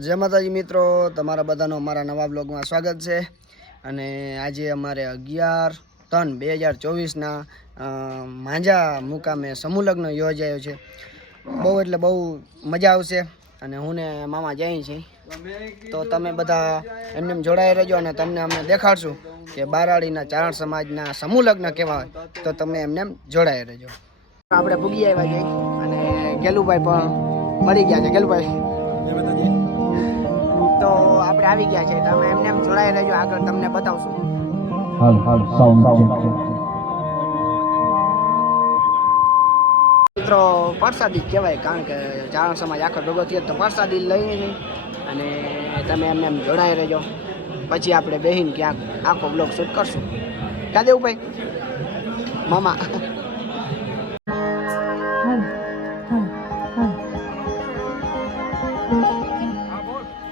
જય માતાજી મિત્રો, તમારા બધાનો અમારા નવા બ્લોગમાં સ્વાગત છે। અને આજે અમારે 11/3/2024ના માંજા મુકામે સમૂહ લગ્ન યોજાયો છે। બહુ એટલે બહુ મજા આવશે અને હું ને મામા જઈએ છીએ, તો તમે બધા એમને જોડાઈ રહેજો અને તમને અમે દેખાડશું કે બારાડીના ચારણ સમાજના સમૂહ લગ્ન કેવા હોય, તો તમે એમને જોડાઈ રહેજો। આપણે ભૂગી આવ્યા છીએ અને ગેલુભાઈ પણ મળી ગયા છે। ગેલુભાઈ તો આપણે આવી ગયા છે, તમે એમને જોડાઈ રહેજો, આગળ તમને બતાવશું। મિત્રો પ્રસાદી કહેવાય, કારણ કે ચારણ સમાજ આખો ભેગો થયો તો પ્રસાદી લઈને અને તમે એમને જોડાઈ રહેજો। પછી આપણે બેહીને ક્યાંક આખો બ્લોગ શૂટ કરશું। કા દેવું ભાઈ મામા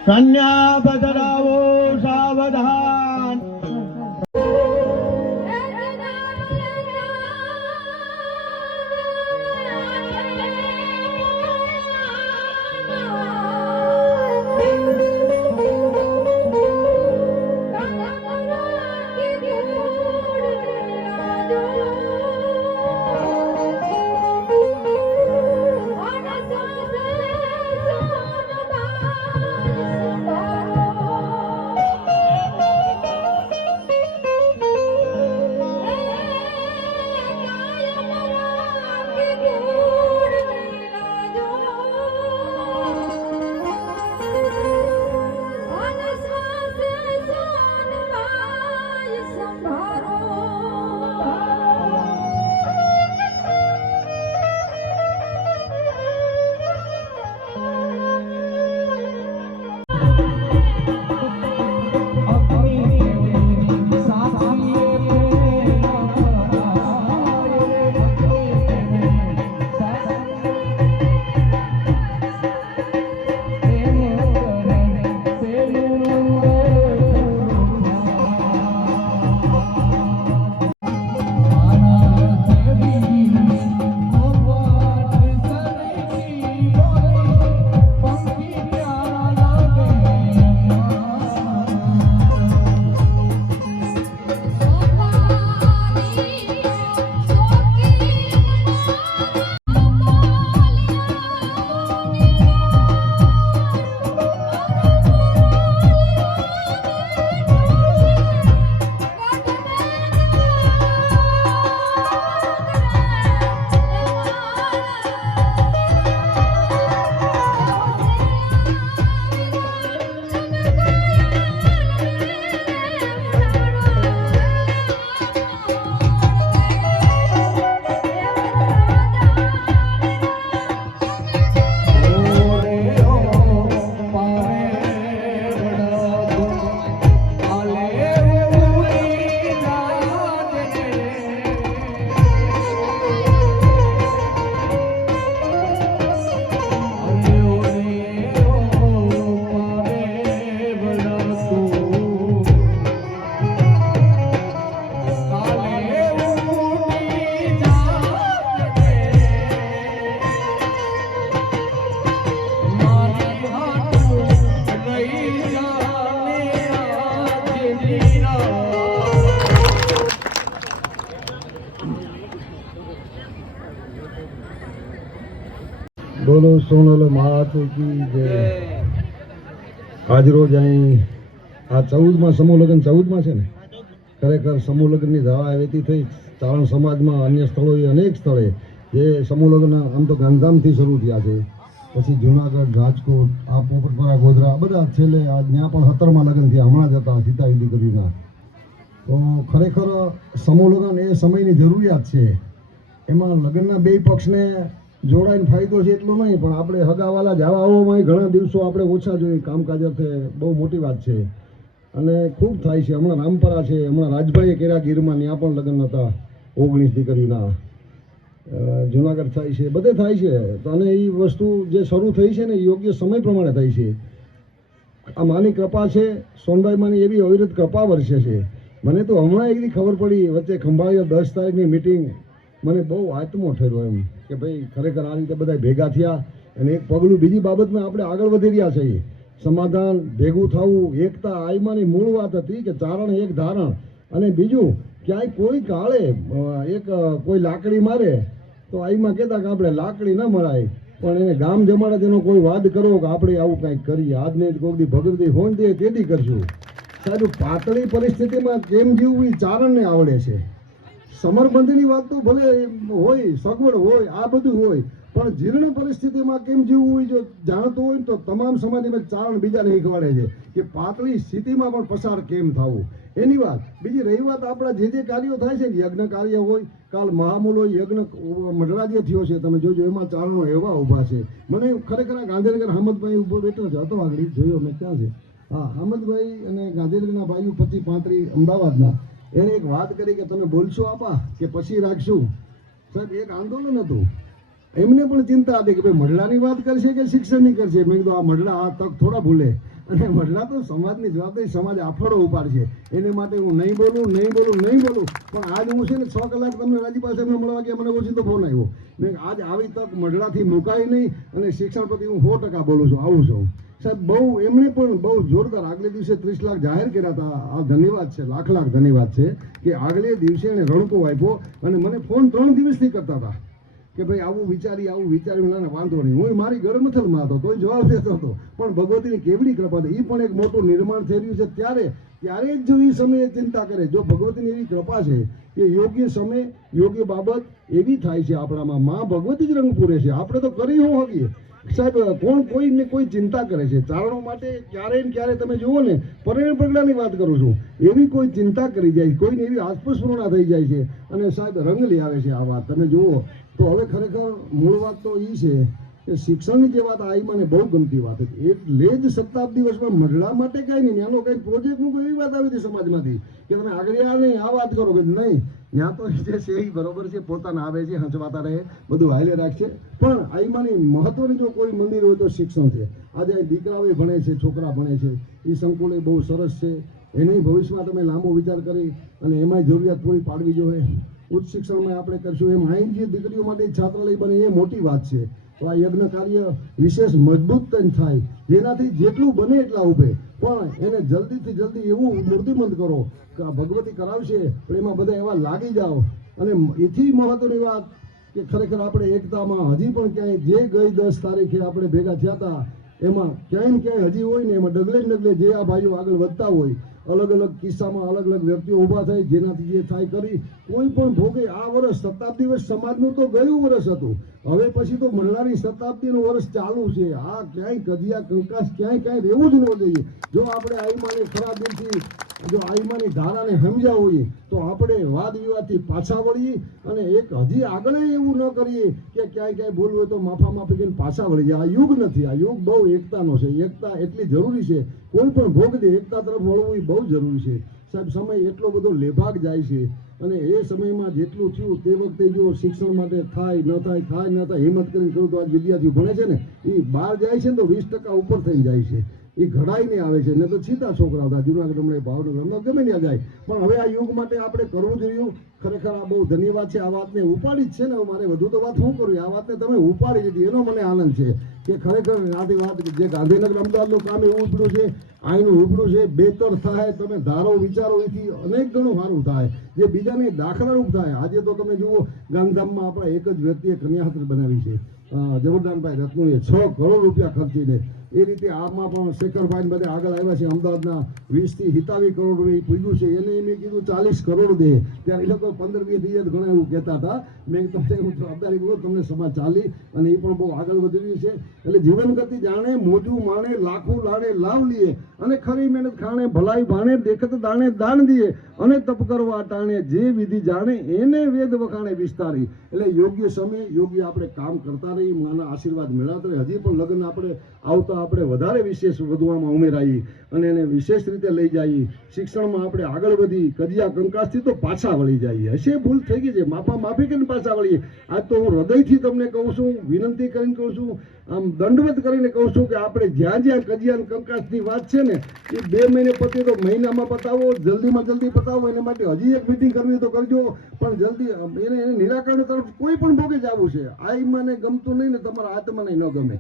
કન્યા બદલાવો સાવધાન। બોલો સોનલ માત કી જય। આજ રોજ અહીં આ 14માં સમૂહ લગ્ન 14માં છે ને, ખરેખર સમૂહ લગ્નની ધારા વેતી થઈ ચારણ સમાજમાં અન્ય સ્થળોએ અનેક સ્થળે જે સમૂહ લગ્ન આમ તો ગાંધીધામથી શરૂ થયા છે, પછી જુનાગઢ, રાજકોટ, આ પોપટપરા, ગોધરા બધા છેલ્લે આ ત્યાં પણ 17માં લગ્ન થયા હમણાં જ હતા સીતાવિધિ કરીના। તો ખરેખર સમૂહ લગ્ન એ સમયની જરૂરિયાત છે। એમાં લગ્નના બે પક્ષને જોડાઈને ફાયદો છે એટલો નહીં, પણ આપણે હગાવાલા જવા આવવામાં ઘણા દિવસો આપણે ઓછા જોઈએ, કામકાજ અર્થે બહુ મોટી વાત છે અને ખૂબ થાય છે। હમણાં રામપરા છે, હમણાં રાજભાઈએ કર્યા ગીરમાં, ત્યાં પણ લગ્ન હતા 19 દીકરીના। જુનાગઢ થાય છે, બધે થાય છે। તો અને એ વસ્તુ જે શરૂ થઈ છે ને એ યોગ્ય સમય પ્રમાણે થાય છે। આ માની કૃપા છે, સોનભાઈ માની એવી અવિરત કૃપા વર્ષે છે। મને તો હમણાં એકદી ખબર પડી વચ્ચે ખંભાળીએ 10 તારીખની મિટિંગ, મને બહુ આત્મો ઠર્યો એમ કે ભાઈ ખરેખર આ રીતે બધા ભેગા થયા અને એક પગલું બીજી બાબતમાં આપણે આગળ વધી રહ્યા છીએ। સમાધાન ભેગું થવું, એકતા આઈમાની મૂળ વાત હતી કે ચારણ એક ધારણ. અને બીજું ક્યાંય કોઈ કાળે એક કોઈ લાકડી મારે તો આઈમાં કહેતા કે આપણે લાકડી ન મળાય, પણ એને ગામ જમાડે તેનો કોઈ વાદ કરો કે આપણે આવું કંઈક કરીએ, આજને કોઈક દી ભગવતી હોન દે તેથી કરશું. સાહેબ પાતળી પરિસ્થિતિમાં કેમ જીવવું એ ચારણને આવડે છે. સમરબંધીની વાત તો ભલે હોય, સગવડ હોય, આ બધું હોય, પણ જીર્ણ પરિસ્થિતિમાં કેમ જીવવું હોય જો જાણતું હોય ને તો તમામ સમાજમાં ચારણ બીજાને શીખવાડે છે કે પાતળી સ્થિતિમાં પણ પસાર કેમ થવું. એની વાત. બીજી રહી વાત આપણા જે કાર્યો થાય છે ને, યજ્ઞ કાર્ય હોય, કાલ મહામૂલો યજ્ઞ મંડળા જે થયો છે તમે જોજો, એમાં ચારણો એવા ઊભા છે. મને ખરેખર ગાંધીનગર હામદભાઈ ઊભો બેઠો છે, હતો આગળ જોયો મેં, ક્યાં છે? હા, હામદભાઈ અને ગાંધીનગરના ભાઈઓ 25-35 અમદાવાદના, એને એક વાત કરી કે તમે બોલશો આપા કે પછી રાખશું. સાહેબ એક આંદોલન હતું, એમને પણ ચિંતા હતી કે ભાઈ મંડળાની વાત કરશે કે શિક્ષણની કરશે. મેં કીધું આ મંડળા આ તક થોડા ભૂલે, અને મંડળા તો સમાજની જવાબદારી, સમાજ આફડો ઉપાડશે, એને માટે હું નહીં બોલું. પણ આજ હું છે ને 6 કલાક તમને રાજી પાસે એમને મળવા ગયા, મને ઓછી તો ફોન આવ્યો. મેં આજ આવી તક મંડળાથી મુકાય નહીં, અને શિક્ષણ પ્રતિ હું 100% બોલું છું, આવું છું. સાહેબ બહુ એમણે પણ બહુ જોરદાર આગલે દિવસે 30 લાખ જાહેર કર્યા હતા. આ ધન્યવાદ છે, લાખ ધન્યવાદ છે કે આગલે દિવસે એને રણકો આપ્યો. અને મને ફોન 3 દિવસથી કરતા હતા કે ભાઈ આવું વિચાર્યું, ના વાંધો નહીં. હું મારી ગળમથલમાં હતો, તોય જવાબ દેતો હતો. પણ ભગવતીની કેવડી કૃપા છે, એ પણ એક મોટું નિર્માણ થઈ રહ્યું છે. ત્યારે જ જો એ સમયે ચિંતા કરે, જો ભગવતીની એવી કૃપા છે કે યોગ્ય સમય યોગ્ય બાબત એવી થાય છે આપણામાં, માં ભગવતી જ રંગ પૂરે છે. આપણે તો કરી હું હકીએ સાહેબ, કોઈને કોઈ ચિંતા કરે છે ચારણો માટે. ક્યારે ને ક્યારે તમે જુઓ ને, પરેણ પગલાની વાત કરું છું, એવી કોઈ ચિંતા કરી જાય, કોઈને એવી આસ્પૃશ્યતા થઈ જાય છે, અને સાહેબ રંગ લઈ આવે છે આ વાત તમે જુઓ તો. હવે ખરેખર મૂળ વાત તો એ છે કે શિક્ષણની જે વાત આવી મને બહુ ગમતી વાત હતી. એટલે જ શતાબ્દી વર્ષમાં મંડળા માટે કાંઈ નહીં, એનો કંઈક પ્રોજેક્ટનું કોઈ એવી વાત આવી હતી સમાજમાંથી કે તમે આગળ આ નહીં આ વાત કરો, કે નહીં ત્યાં તો જે છે એ બરોબર છે, પોતાના આવે છે, હંચવાતા રહે, બધું હાલે રાખશે. પણ આઈમાની મહત્વની જો કોઈ મંદિર હોય તો શિક્ષણ છે. આજે દીકરાઓ ભણે છે, છોકરા ભણે છે, એ સંકુલ બહુ સરસ છે. એને ભવિષ્યમાં તમે લાંબો વિચાર કરી અને એમાંય જરૂરિયાત પૂરી પાડવી જોઈએ. ઉચ્ચ શિક્ષણમાં આપણે કરશું એમ અહીં જે દીકરીઓ માટે છાત્રાલય બને એ મોટી વાત છે. તો આ યજ્ઞ કાર્ય વિશેષ મજબૂત થાય, જેનાથી જેટલું બને એટલા ઉભે, પણ એને જલ્દીથી જલ્દી એવું મૂર્તિમંત કરો કે ભગવતી કરાવશે, પણ એમાં બધા એવા લાગી જાઓ. અને એથી મહત્વની વાત કે ખરેખર આપણે એકતામાં હજી પણ ક્યાંય જે ગઈ 10 તારીખે આપણે ભેગા થયા હતા, એમાં ક્યાંય ને ક્યાંય હજી હોય ને, એમાં ડગલે જે આ ભાઈઓ આગળ વધતા હોય, અલગ અલગ કિસ્સામાં અલગ અલગ વ્યક્તિઓ ઊભા થાય, જેનાથી જે થાય કરી કોઈ પણ ભોગે. આ વર્ષ શતાબ્દી વર્ષ સમાજનું તો ગયું વર્ષ હતું, હવે પછી તો મંડળાની શતાબ્દીનું વર્ષ ચાલુ છે. આ ક્યાંય કજિયા કંકાસ ક્યાંય રહેવું જ ન જોઈએ. જો આપણે આઈમાને ખરા દિલથી જો આઈમાની ધારાને સમજ્યા હોઈએ તો આપણે વાદ વિવાદથી પાછા વળીએ, અને એક હજી આગળ એવું ન કરીએ કે ક્યાંય ભૂલ હોય તો માફી કરીને પાછા વળી જાય. આ યુગ નથી, આ યુગ બહુ એકતાનો છે. એકતા એટલી જરૂરી છે, કોઈ પણ ભોગ દે એકતા તરફ વળવું એ બહુ જરૂરી છે. સાહેબ સમય એટલો બધો લેભાગ જાય છે, અને એ સમયમાં જેટલું થયું તે વખતે જો શિક્ષણ માટે થાય ન થાય હિંમત કરીને કરું તો આજ વિદ્યાર્થીઓ ભણે છે ને, એ બહાર જાય છે ને તો 20% ઉપર થઈને જાય છે. એ ઘડાઈને આવે છે, ને તો સીધા છોકરા હતા જુનાગઢ હમણાં ભાવનગર ગમે ત્યાં જાય. પણ હવે આ યુગ માટે આપણે કરવું જોઈએ. ખરેખર આ બહુ ધન્યવાદ છે. આ વાતને ઉપાડી જ છે ને, મારે વધુ તો વાત શું કરવી, આ વાતને તમે ઉપાડી દીધી એનો મને આનંદ છે કે ખરેખર આથી વાત જે ગાંધીનગર અમદાવાદનું કામ એવું ઉપડ્યું છે, અહીંનું ઉપડ્યું છે, બેતર થાય, તમે ધારો વિચારો એથી અનેક ગણું સારું થાય, જે બીજાને દાખલારૂપ થાય. આજે તો તમે જુઓ ગાંધીધામમાં આપણા એક જ વ્યક્તિએ કન્યાસ્ત્ર બનાવી છે, જબરદાનભાઈ રત્નુએ 6 કરોડ રૂપિયા ખર્ચીને. એ રીતે આમાં પણ શેખરભાઈ બધા આગળ આવ્યા છે. અમદાવાદના 20 થી 27 કરોડ રૂપિયા પૂગ્યું છે. એને મેં કીધું 40 કરોડ દે, ત્યારે એ લોકો 15-20 થઈ જાય ઘણા એવું કહેતા હતા. મેં તમને હું જવાબદારી બોલું, તમને સમાજ ચાલી, અને એ પણ બહુ આગળ વધી રહ્યું છે. એટલે જીવન ગતિ જાણે, મોજું માણે, લાખું લાડે લાવ લીએ, અને ખરી મહેનત ખાણે, ભલાઈ ભાણે, દેખત દાણે દાન દીએ, અને તપ કરવા ટાણે, જે વિધિ જાણે એને વેદ વખાણે વિસ્તારી. એટલે યોગ્ય સમય યોગ્ય આપણે કામ કરતા રહી, માના આશીર્વાદ મેળવતા રહી. હજી પણ લગ્ન આપણે આવતા આપણે વધારે વિશેષ વધવામાં ઉમેરાઈએ, અને એને વિશેષ રીતે લઈ જઈએ. શિક્ષણમાં આપણે આગળ વધી, કજિયા કંકાસથી તો પાછા વળી જઈએ. હશે ભૂલ થઈ ગઈ છે, માફી કરીને પાછા વળીએ. આજ તો હું હૃદયથી તમને કહું છું, વિનંતી કરીને કહું છું, આમ દંડવત કરીને કહું છું કે આપણે જ્યાં કજિયા કંકાસની વાત છે ને, એ 2 મહિને પતે તો મહિનામાં પતાવો, જલ્દીમાં જલ્દી પતાવો. એના માટે હજી એક મિટિંગ કરવી તો કરજો, પણ જલ્દી એને નિરાકરણ તરફ કોઈ પણ ભોગે જ આવવું છે. આ મને ગમતું નહીં ને તમારા આત્માને ન ગમે,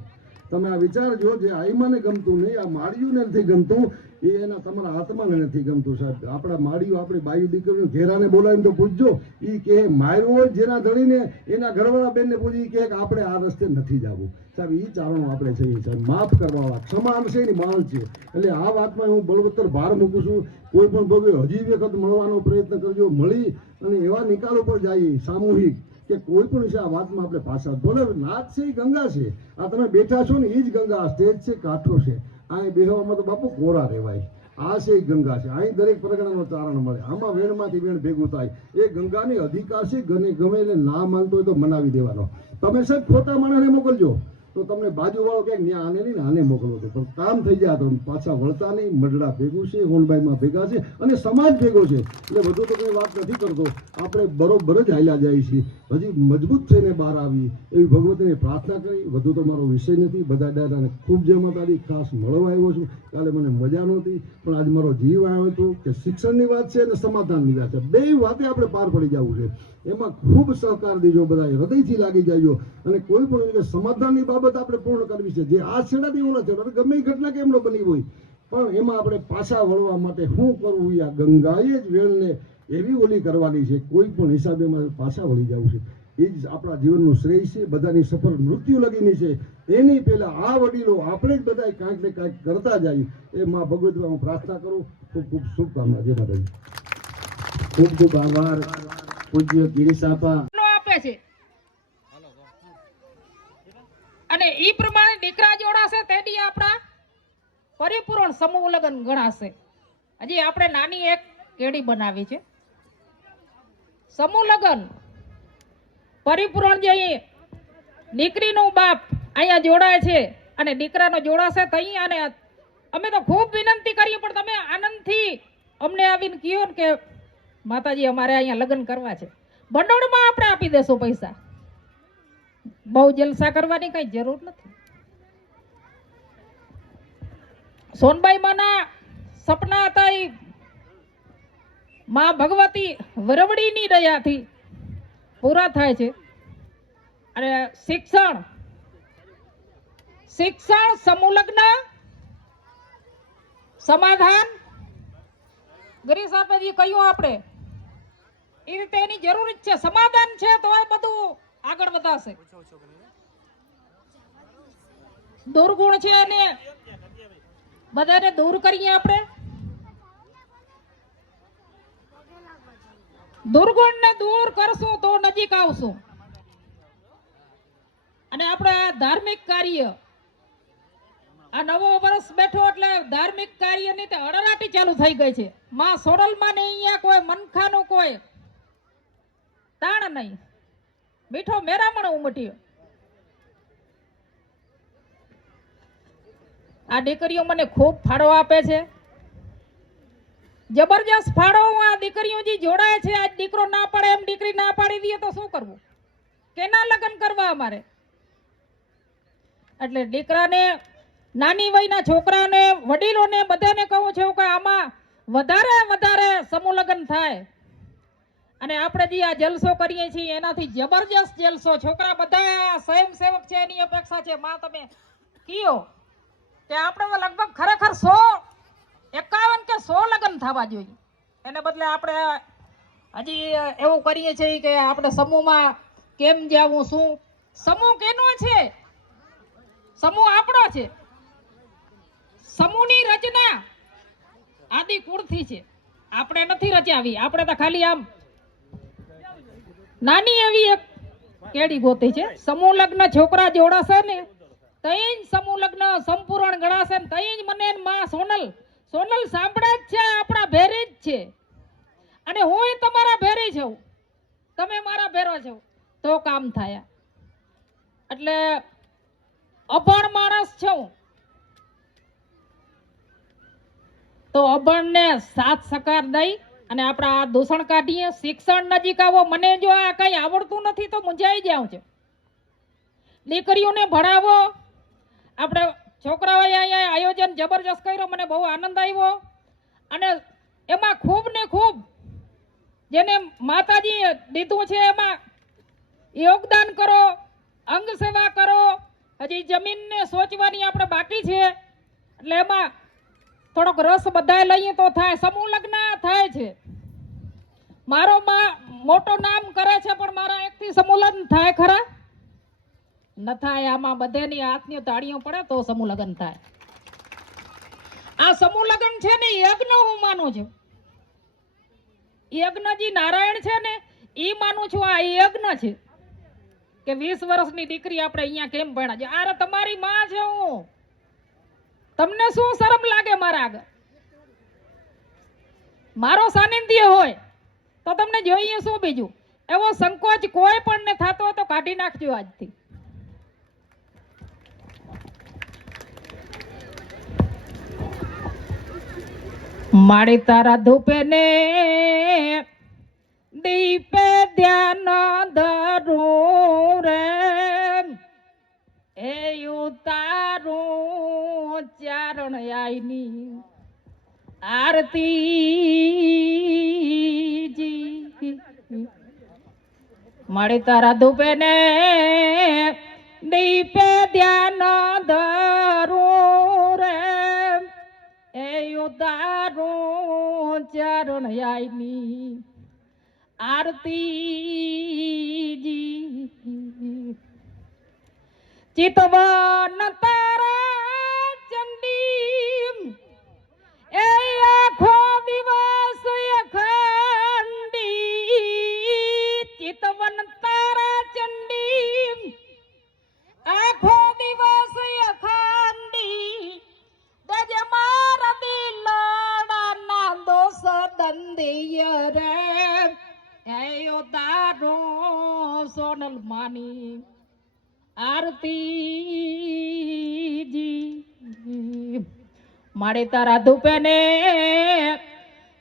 તમે આ વિચારજો, જે આઈમાને ગમતું નહીં, આ માળીઓને નથી ગમતું, એ એના તમારા આત્માને નથી ગમતું સાહેબ. આપણા માળીઓ, આપણી બાયુ દીકરીઓ ઘેરાને બોલાવીને તો પૂછજો, એ કે માર્યો હોય જેના ધણીને, એના ઘરવાળા બેનને પૂછી કે આપણે આ રસ્તે નથી જવું સાહેબ. એ ચારણો આપણે છીએ સાહેબ, માફ કરવા, ક્ષમા છે એની માલ છે. એટલે આ વાતમાં હું બળવત્તર ભાર મૂકું છું. કોઈ પણ ભોગે હજી વખત મળવાનો પ્રયત્ન કરજો, મળી અને એવા નિકાલ ઉપર જઈએ સામૂહિક કે કોઈ પણ છે આ વાતમાં આપણે પાછા. ભલે નાચ છે એ ગંગા છે, આ તમે બેઠા છો ને એ જ ગંગા, આ સ્ટેજ છે કાંઠો છે, અહીં બેહવામાં તો બાપુ કોરા રહેવાય. આ છે એ ગંગા છે, અહીં દરેક પ્રગણાનો ચારણ મળે, આમાં વેણમાંથી વેણ ભેગું થાય. એ ગંગાની અધિકાર છે, ગમે એને ના માનતો હોય તો મનાવી દેવાનો. તમે સાહેબ ખોટા માણસને મોકલજો તો તમને બાજુવાળો ક્યાંક ત્યાં આને નહીં ને આને મોકલો તો પણ કામ થઈ જાય. તો પાછા વળતા નહીં. મઢડા ભેગું છે, હોનબાઈમાં ભેગા છે અને સમાજ ભેગો છે. એટલે બધું તો કંઈ વાત નથી કરતો, આપણે બરોબર જ હાલ્યા જાય છીએ. હજી મજબૂત થઈને બહાર આવી એવી ભગવતીને પ્રાર્થના કરી. વધુ તો મારો વિષય નથી. બધા દાદાને ખૂબ જય માતાજી. ખાસ મળવા આવ્યો છું. કાલે મને મજા નહોતી પણ આજ મારો જીવ આવ્યો હતો કે શિક્ષણની વાત છે અને સમાધાનની વાત છે, બે વાતે આપણે પાર પડી જવું છે. એમાં ખૂબ સહકાર દીજો, બધા હૃદયથી લાગી જાયજો. અને કોઈ પણ સમાધાનની બાબત આપણે પૂર્ણ કરવી છે. જે આ છેડાથી ઓલા છેડા ગમે એ ઘટના કેમ ન બની હોય પણ એમાં આપણે પાછા વળવા માટે શું કરવું, આ ગંગાએ જ વેણને એવી ઓલી કરવાની છે. કોઈ પણ હિસાબે પાછા વળી જવું છે. એ જ આપણા જીવનનું શ્રેય છે. બધાની સફળ મૃત્યુ લગીની છે. એની પહેલા આ વડીલો આપણે જ બધા કાંઈક ને કાંઈક કરતા જાય. એ માં ભગવતીમાં હું પ્રાર્થના કરું. ખૂબ ખૂબ શુભકામના. જય માતાજી. ખૂબ ખૂબ આભાર પૂજ્ય ગિરીશ આપા. આપે છે અને ઈ પ્રમાણે દીકરા જોડાશે તેની આપણા પરિપૂર્ણ સમૂહ લગ્ન ગણાશે. હજી આપણે નાની એક કેડી બનાવી છે. સમૂહ લગ્ન પરિપૂર્ણ જે દીકરીનું બાપ અહીંયા જોડાય છે અને દીકરાનો જોડાશે તઈ. અને અમે તો ખૂબ વિનંતી કરીએ પણ તમે આનંદથી અમને આવીને કહો કે માતાજી અમારે અહીંયા લગ્ન કરવા છે, ભંડોળમાં આપણે આપી દેશું પૈસા. બહુ જલસા કરવાની કઈ જરૂર નથી. સોનબાઈ માના સપના હતા એ માં ભગવતી વરવડીની દયાથી પૂરા થાય છે. અને શિક્ષણ સમૂહ લગ્ન સમાધાન ગરીબ સાહેબે કહ્યું આપણે એ રીતે એની જરૂર જ છે. સમાધાન છે તો એ બધું આગળ વધાશે. દુર્ગુણ છે એને બધાને દૂર કરીએ આપણે. દુર્ગુણને દૂર કરશું તો નજીક આવશું. અને આપણે આ ધાર્મિક કાર્ય, આ નવો વર્ષ બેઠો એટલે ધાર્મિક કાર્યની તે અડરાટી ચાલુ થઈ ગઈ છે. માં સોરલમાં ને અહીંયા કોઈ મનખાનું કોઈ તાણ નહીં. મીઠો મેરામણ ઉમટ્યો. આ દીકરીઓ મને ખૂબ ફાળો આપે છે, જબરજસ્ત ફાળો. આ દીકરીઓ જે જોડાય છે, આજ દીકરો ના પાડે એમ દીકરી ના પાડી દઈએ તો શું કરવું, કેના લગ્ન કરવા અમારે. એટલે દીકરાને, નાની વયના છોકરાને, વડીલોને બધાને કહું છું કે આમાં વધારે સમૂહ લગ્ન થાય. અને આપણે જે આ જલસો કરીએ છીએ એનાથી જબરજસ્ત જલસો. છોકરા બધા સ્વયંસેવક છે એની અપેક્ષા છે. માં તમે કયો કે આપણે લગભગ ખરેખર 151 કે 100 લગ્ન થવા જોઈએ. એને બદલે આપણે હજી એવું કરીએ છીએ કે આપણે સમૂહમાં કેમ જાવું, શું સમૂહ કેનો છે? સમૂહ આપણો છે. સમૂહની રચના આદિ કુળથી છે. આપણે નથી રચાવી. આપણે તો ખાલી આમ નાની એવી એક કેડી ગોતી છે. સમૂહ લગ્ન છોકરા જોડાશે ને તઈ જ સમૂહ લગ્ન સંપૂર્ણ ગણાશે ને તઈ જ મને માં સોનલ સાંભળે જ છે, આપણા ભેરી જ છે. અને હું તમારા ભેરી છું, તમે મારા ભેરો છો તો કામ થાય. એટલે અભણ માણસ છું તો અભણને સાથ સહકાર દઈ અને આપણે આ દૂષણ કાઢીએ. શિક્ષણ નજીક આવો. મને જો આ કઈ આવડતું નથી તો મૂંઝાઈ જાઉં છું. દીકરીઓને ભણાવો. આપણે છોકરાઓએ અહીંયા આયોજન જબરજસ્ત કર્યો, મને બહુ આનંદ આવ્યો. અને એમાં ખૂબ ને ખૂબ જેને માતાજી દીધું છે એમાં યોગદાન કરો, અંગ સેવા કરો, હજી જમીનને સોચવાની આપણે બાકી છે, એટલે એમાં થોડોક રસ બધાય લઈએ તો થાય. સમૂહ લગ્ન થાય છે. મારો મોટો નામ કરે છે, પણ મારા એકથી સમૂહ લગ્ન થાય ખરા? ન થાય. આમાં બધાની હાથની તાળીઓ પડે તો સમૂહ લગ્ન થાય. આ સમૂહ લગ્ન છે ને યજ્ઞ હું માનું છું. યજ્ઞજી નારાયણ છે ને ઈ માનું છું. આ યજ્ઞ છે કે 20 વર્ષની દીકરી આપણે અહીંયા કેમ ભણ્યા છે. આરે તમારી માં છે હું. તમને શું શરમ લાગે મારા આગળ? મારો સાનિધ્ય હોય તો તમને જોઈએ શું બીજું? એવો સંકોચ કોઈ પણ ને થતો હોય તો કાઢી નાખજો આજથી. મારી તારા ધૂપે ને દીપે ધ્યાન ધરું રે, એ ઉતારું ચારણ આઈની આરતી. મારી તારા ધૂપે ને દીપે ધ્યાન ધરું રે, એ ઉતારું ચરણ આઈની આરતી. ચિતવન તારા ચંડી એ આખો દિવસ અખંડી, ચિતવન તારા ચંડી આખો દિવસ અખંડી, દેજે મારા દિલડાના દોષ દંદિય રે, એયો તારો સોનલ માની આરતી. મારે તારા ધૂપે ને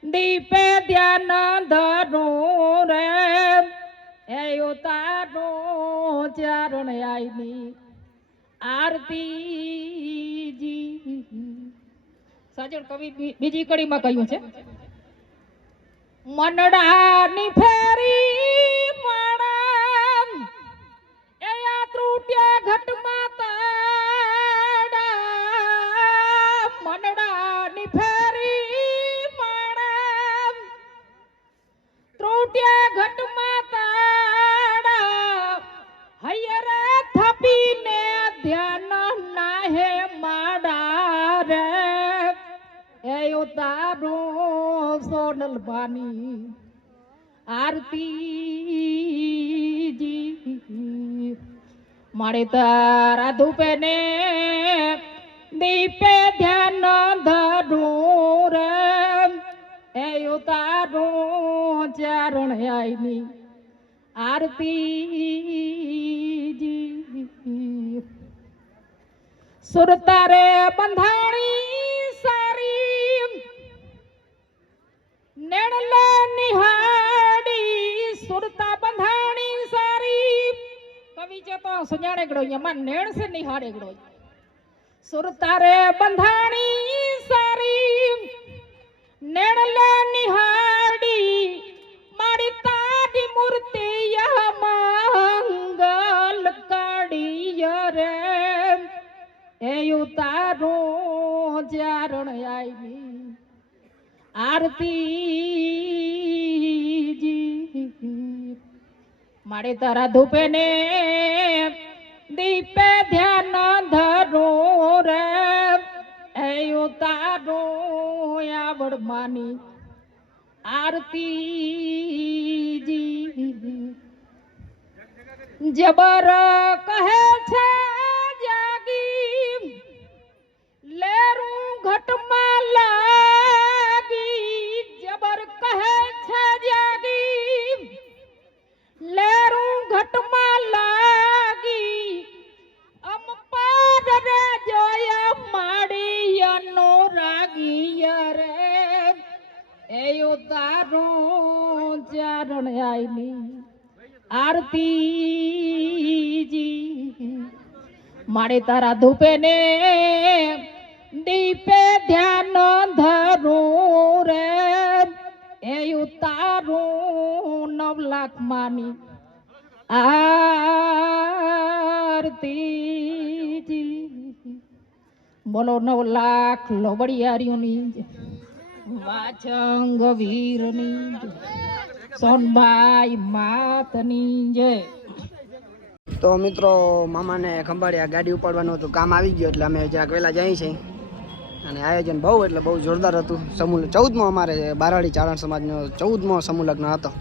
દીપે ધ્યાન ધરું રે, એયો તારો ચરણ આઈની આરતી. સાજણ કવિ બીજી કડીમાં કહ્યું છે, મનડાની ફેરી માણા એ આ ત્રુટ્યા ઘટમાં તાડા, મનડાની ફેરી માણા ત્રુટ્યા ઘટમાં તાડા, હૈયરે થપીને ધ્યાન નાહે માડા રે, એ તારું સોનલ બાની આરતી. મારે તારા ધૂપે ને દીપે ધ્યાન ધરું રે, એ તારું ચરણ આઈની આરતી. સુરતારે બંધાણી સારી નેણલે નિહાડી, સુરતા બંધાણી સારી. કવિ છે તો સજાડે ગડો એમાં નેણ છે નિહાડે ગડો. સુરતારે બંધાણી સારી નેણલે નિહાડી, મારી તારી મૂર્તિ મંગલ કાઢી રે, એ તારું ચરણ આઈની આરતી. મારે તારા ધૂપે ને દીપે ધ્યાન ધરું રે, એ તારું આવડ માની આરતી. જબર કહે છે જાગી લેરું ઘટમાં લાગી, જબર કહે છે જાગી લેરું ઘટમાં લાગી, અમ પાર રે જોયા માડી અનુરાગી રે, એયો તારું ચરણ આઈની આરતી. મારે તારા ધૂપે ને દીપે ધ્યાન ધરું રે, એ તારું 9 લાખ માની આરતી. બોલો 9 લાખ લોબડિયારીઓની જય. વાચંગ વીરની જય. સોનભાઈ માતની જય. તો મિત્રો મામાને ખંભાળિયા ગાડી ઉપાડવાનું હતું, કામ આવી ગયું એટલે અમે જરાક વહેલા જઈએ છીએ. અને આયોજન બહુ એટલે બહુ જોરદાર હતું. સમૂહ 14મો અમારે બારાડી ચારણ સમાજનો 14મો સમૂહ લગ્ન હતો.